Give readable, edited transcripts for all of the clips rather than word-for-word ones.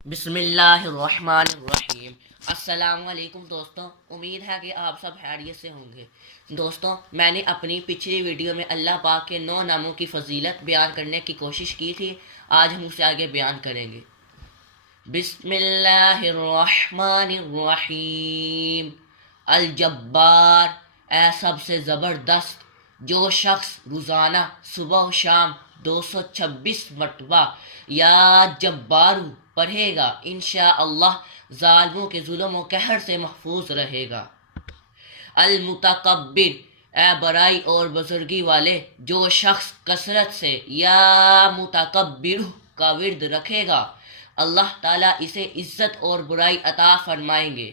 بسم اللہ الرحمن الرحیم۔ السلام علیکم دوستوں، امید ہے کہ آپ سب خیریت سے ہوں گے۔ دوستوں، میں نے اپنی پچھلی ویڈیو میں اللہ پاک کے 9 ناموں کی فضیلت بیان کرنے کی کوشش کی تھی، آج ہم اسے آگے بیان کریں گے۔ بسم اللہ الرحمن الرحیم۔ الجبار، اے سب سے زبردست، جو شخص روزانہ صبح و شام 226 مرتبہ یا جبارو پڑھے گا، انشاءاللہ ظالموں کے ظلم و قہر سے محفوظ رہے گا۔ المتکبر، اے برائی اور بزرگی والے، جو شخص کثرت سے یا متکبر کا ورد رکھے گا، اللہ تعالیٰ اسے عزت اور برائی عطا فرمائیں گے،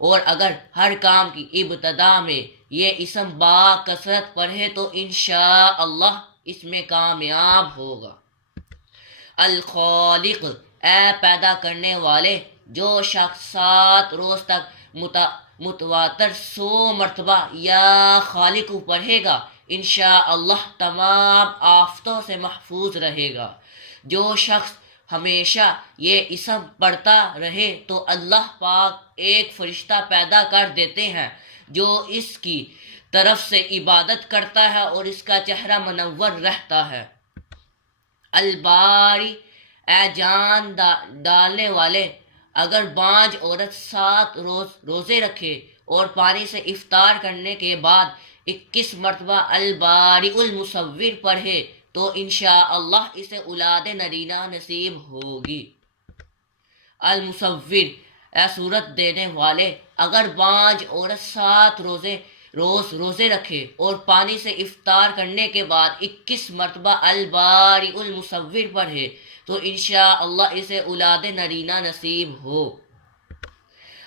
اور اگر ہر کام کی ابتدا میں یہ اسم با کثرت پڑھے تو انشاءاللہ اس میں کامیاب ہوگا۔ الخالق، اے پیدا کرنے والے، جو شخص 7 روز تک متواتر 100 مرتبہ یا خالق پڑھے گا، انشاءاللہ تمام آفتوں سے محفوظ رہے گا۔ جو شخص ہمیشہ یہ اسم پڑھتا رہے تو اللہ پاک ایک فرشتہ پیدا کر دیتے ہیں جو اس کی طرف سے عبادت کرتا ہے اور اس کا چہرہ منور رہتا ہے۔ الباری، اے جان ڈالنے والے، اگر بانج عورت 7 روزے رکھے اور پانی سے افطار کرنے کے بعد 21 مرتبہ الباری المصور پڑھے تو انشاءاللہ اسے اولاد نرینہ نصیب ہوگی۔ المصور، اے صورت دینے والے، اگر بانج عورت 7 روزے رکھے اور پانی سے افطار کرنے کے بعد 21 مرتبہ الباری المصور پڑھے تو انشاءاللہ اسے اولاد نرینہ نصیب ہو۔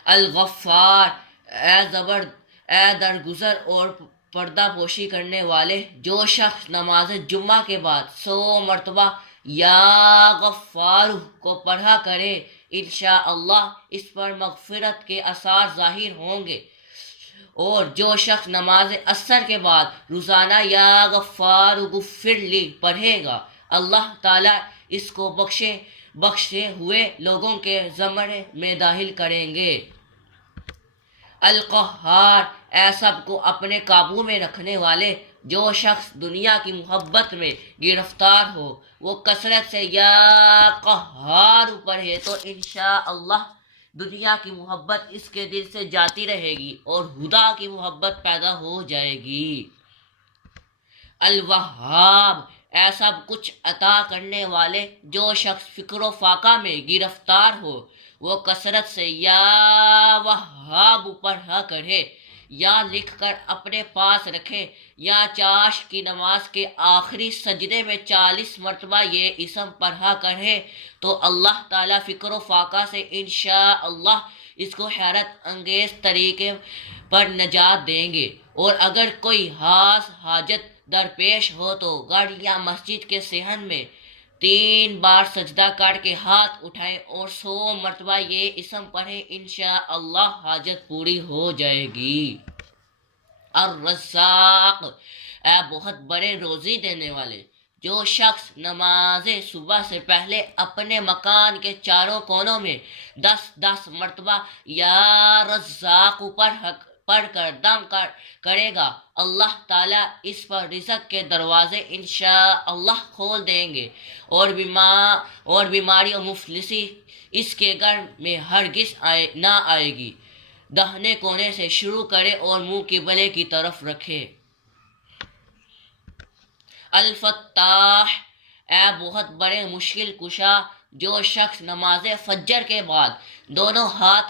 الغفار، اے درگزر اور پردہ پوشی کرنے والے، جو شخص نماز جمعہ کے بعد 100 مرتبہ یا غفار کو پڑھا کرے، انشاءاللہ اس پر مغفرت کے آثار ظاہر ہوں گے، اور جو شخص نماز عصر کے بعد روزانہ یا غفار غفر لی پڑھے گا، اللہ تعالیٰ اس کو بخشے ہوئے لوگوں کے زمرے میں داخل کریں گے۔ القہار، اے سب کو اپنے قابو میں رکھنے والے، جو شخص دنیا کی محبت میں گرفتار ہو وہ کثرت سے یا قہار پڑھے تو انشاءاللہ دنیا کی محبت اس کے دل سے جاتی رہے گی اور خدا کی محبت پیدا ہو جائے گی۔ الوہاب، اے سب کچھ عطا کرنے والے، جو شخص فکر و فاقہ میں گرفتار ہو وہ کثرت سے یا وہاب پڑھا کرے، یا لکھ کر اپنے پاس رکھے، یا چاشت کی نماز کے آخری سجدے میں 40 مرتبہ یہ اسم پڑھا کرے تو اللہ تعالیٰ فکر و فاقہ سے انشاءاللہ اس کو حیرت انگیز طریقے پر نجات دیں گے، اور اگر کوئی حاجت درپیش ہو تو گھر یا مسجد کے صحن میں 3 بار سجدہ کر کے ہاتھ اٹھائیں اور 100 مرتبہ یہ اسم پڑھیں، انشاءاللہ حاجت پوری ہو جائے گی۔ الرزاق، اے بہت بڑے روزی دینے والے، جو شخص نماز صبح سے پہلے اپنے مکان کے چاروں کونوں میں 10 مرتبہ یا رزاق پڑھ کر دم کرے گا، اللہ تعالیٰ اس پر رزق کے دروازے انشاءاللہ کھول دیں گے، اور بیماری و مفلسی اس کے گھر میں ہرگز نہ آئے گی۔ داہنے کونے سے شروع کرے اور منہ قبلے کی طرف رکھے۔ الفتاح، اے بہت بڑے مشکل کشا، جو شخص نماز فجر کے بعد دونوں ہاتھ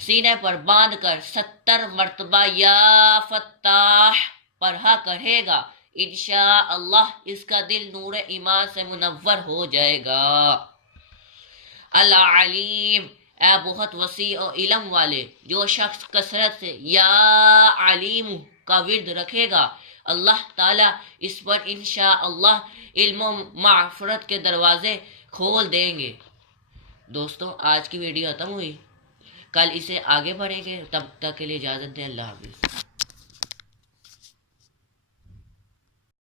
سینے پر باندھ کر 70 مرتبہ یا فتاح پڑھا کرے گا، انشاءاللہ اس کا دل نور ایمان سے منور ہو جائے گا۔ العلیم، اے بہت وسیع و علم والے، جو شخص کثرت سے یا علیم کا ورد رکھے گا، اللہ تعالیٰ اس پر انشاءاللہ علم و معرفت کے دروازے کھول دیں گے۔ دوستوں، آج کی ویڈیو ختم ہوئی، کل اسے آگے بڑھیں گے، تب تک کے لیے اجازت دیں، اللہ حافظ۔